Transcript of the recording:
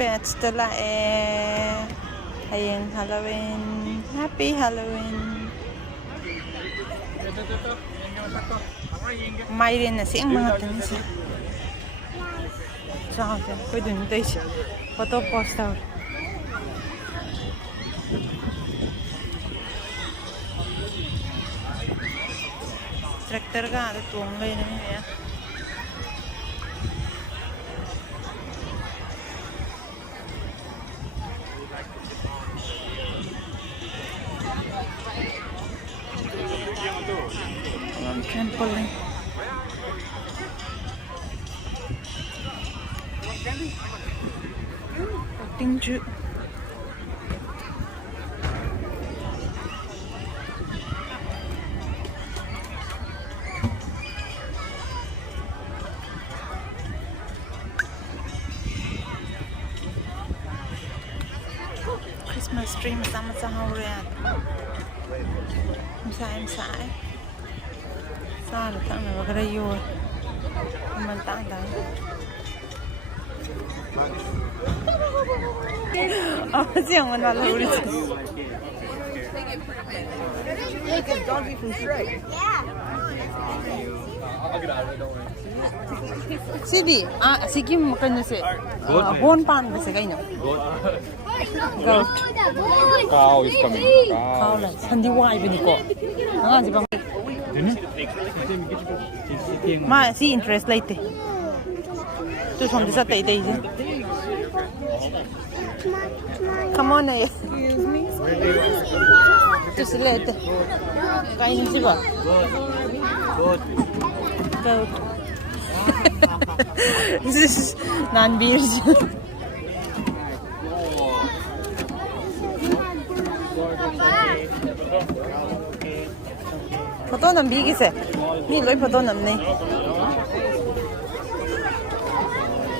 batch dala hayeng Halloween. Happy Halloween. Mairen na siyang mga tanisa. Saan ka? Pwede nito siya. Photo post out. Tractor ka ada tuang lay na niya. Temple ni. Tinju. Christmas tree sama-sama huriat. Masay-masay. Sao được thằng này vào cái đây vô mình tặng đấy riêng mình vào lâu đi Sidi, sige mo kanya si Bon pan ba sa kayo? Goat. Cow is coming. Cow lang. Hindi wai ba niko? Nga si bang Ma, si interest late. Tu som di sa tay tay. Come on eh. Tu selete. Kain si ba? Goat. Goat. This is non-beers. Photo nam bigis eh. Ni loi photo nam nei.